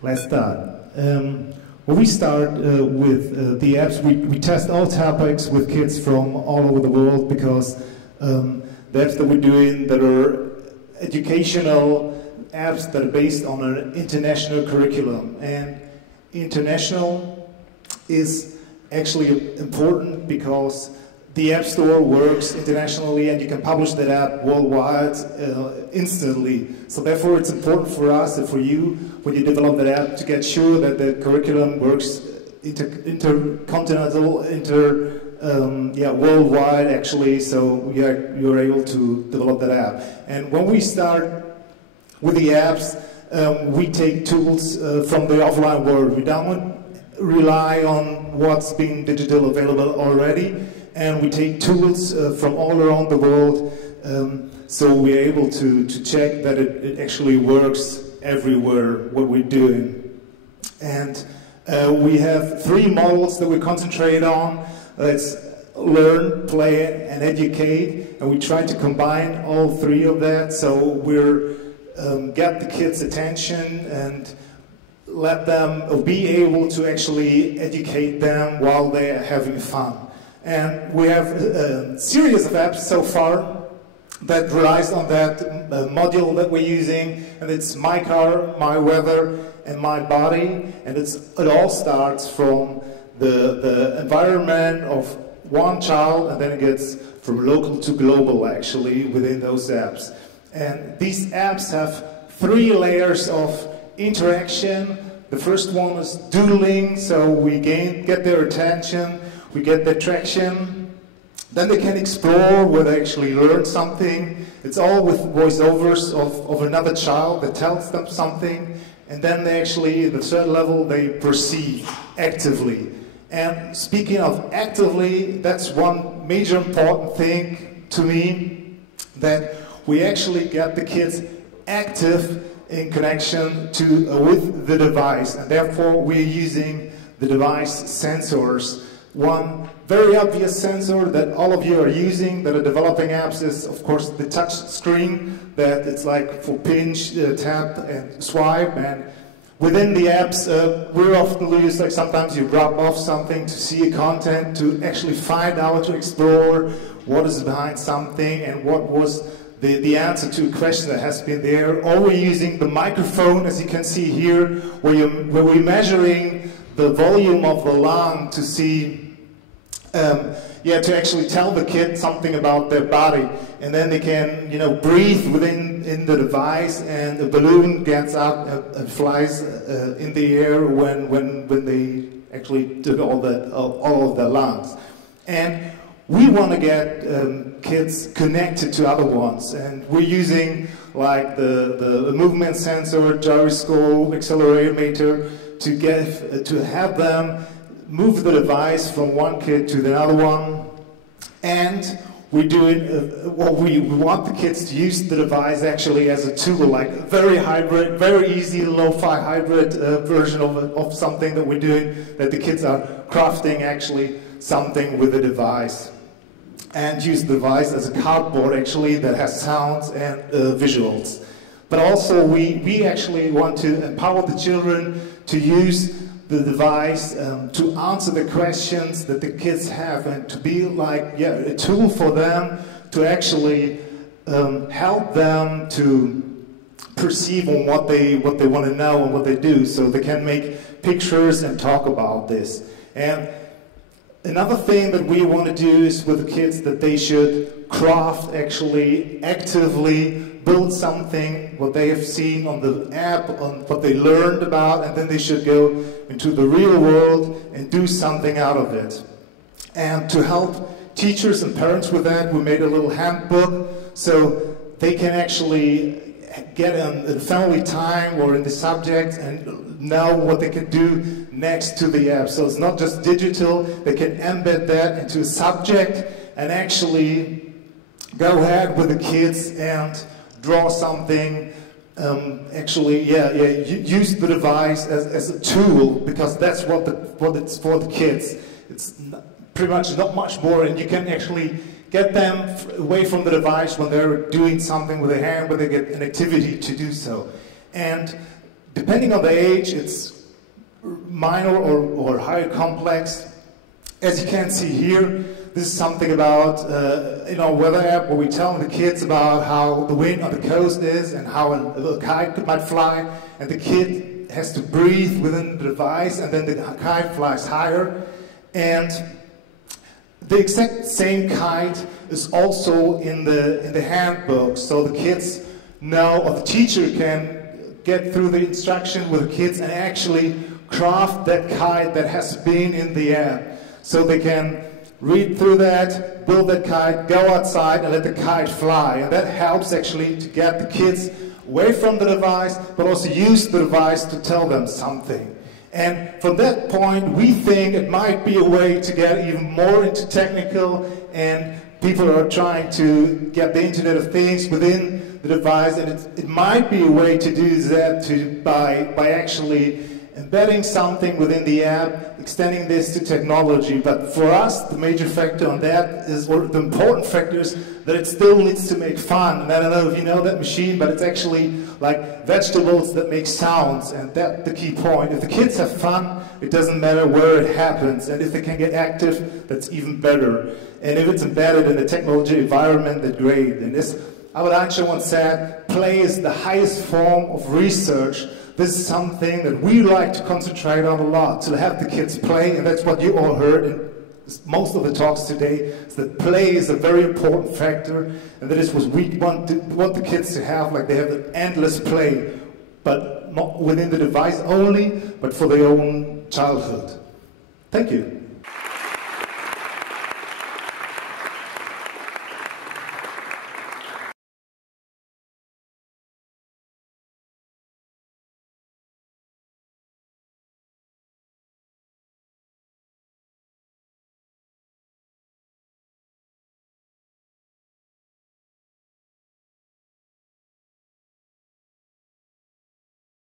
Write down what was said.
Let's start. When we start with the apps, we test all topics with kids from all over the world, because the apps that we're doing that are educational apps that are based on an international curriculum. And international is actually important because the App Store works internationally and you can publish that app worldwide instantly. So therefore it's important for us and for you, when you develop that app, to get sure that the curriculum works intercontinental, worldwide actually, so you're able to develop that app. And when we start with the apps, we take tools from the offline world. We don't rely on what's being digital available already, and we take tools from all around the world, so we're able to check that it actually works everywhere, what we're doing. And we have three models that we concentrate on. It's learn, play, and educate, and we try to combine all three of that, so we're get the kids' attention and let them be able to actually educate them while they're having fun. And we have a series of apps so far that relies on that module that we're using, and it's My Car, My Weather, and My Body, and it all starts from the environment of one child, and then it gets from local to global actually within those apps. And these apps have three layers of interaction. The first one is doodling, so we get their attention, we get their traction. Then they can explore where they actually learn something. It's all with voiceovers of another child that tells them something. And then they actually, the third level, they perceive actively. And speaking of actively, that's one major important thing to me, that we actually get the kids active in connection with the device, and therefore we're using the device sensors. One very obvious sensor that all of you are using that are developing apps is, of course, the touch screen, that it's like for pinch, tap, and swipe. And within the apps, we're often used, like sometimes you drop off something to see a content, to actually find out, to explore what is behind something and what was the answer to a question that has been there. Or we're using the microphone, as you can see here, where we're measuring the volume of the lung to see, to actually tell the kid something about their body. And then they can, breathe in the device, and the balloon gets up and flies in the air when they actually took all of their lungs. And we want to get kids connected to other ones, and we're using like the movement sensor, gyroscope, accelerometer to have them move the device from one kid to the other one. And we're doing we want the kids to use the device actually as a tool, like a very hybrid, very easy lo-fi hybrid version of something that we're doing, that the kids are crafting actually something with the device, and use the device as a cardboard actually that has sounds and visuals. But also we actually want to empower the children to use the device to answer the questions that the kids have, and to be like a tool for them to actually help them to perceive on what they want to know and what they do, so they can make pictures and talk about this. And another thing that we want to do is with the kids, that they should craft, actually actively build something, what they have seen on the app, on what they learned about, and then they should go into the real world and do something out of it. And to help teachers and parents with that, we made a little handbook, so they can actually get in family time or in the subject and know what they can do next to the app. So it's not just digital, they can embed that into a subject and actually go ahead with the kids and draw something, use the device as a tool, because that's what it's for the kids. It's pretty much not much more, and you can actually get them away from the device when they're doing something with their hand, where they get an activity to do so. And depending on the age, it's minor or higher complex. As you can see here, this is something about weather app where we tell the kids about how the wind on the coast is and how a little kite might fly, and the kid has to breathe within the device, and then the kite flies higher. And the exact same kite is also in the handbook, so the kids know, or the teacher can get through the instruction with the kids and actually craft that kite that has been in the app. So they can read through that, build that kite, go outside and let the kite fly. And that helps actually to get the kids away from the device, but also use the device to tell them something. And from that point, we think it might be a way to get even more into technical, and people are trying to get the Internet of Things within the device, and it might be a way to do that by actually embedding something within the app, extending this to technology. But for us, the major factor on that is, or the important factor is, that it still needs to make fun. And I don't know if you know that machine, but it's actually like vegetables that make sounds, and that's the key point. If the kids have fun, it doesn't matter where it happens, and if they can get active, that's even better. And if it's embedded in a technology environment, that's great. And this, Albert Einstein once said, play is the highest form of research. This is something that we like to concentrate on a lot, to have the kids play, and that's what you all heard in most of the talks today, is that play is a very important factor, and that is what we want the kids to have, like they have an endless play, but not within the device only, but for their own childhood. Thank you.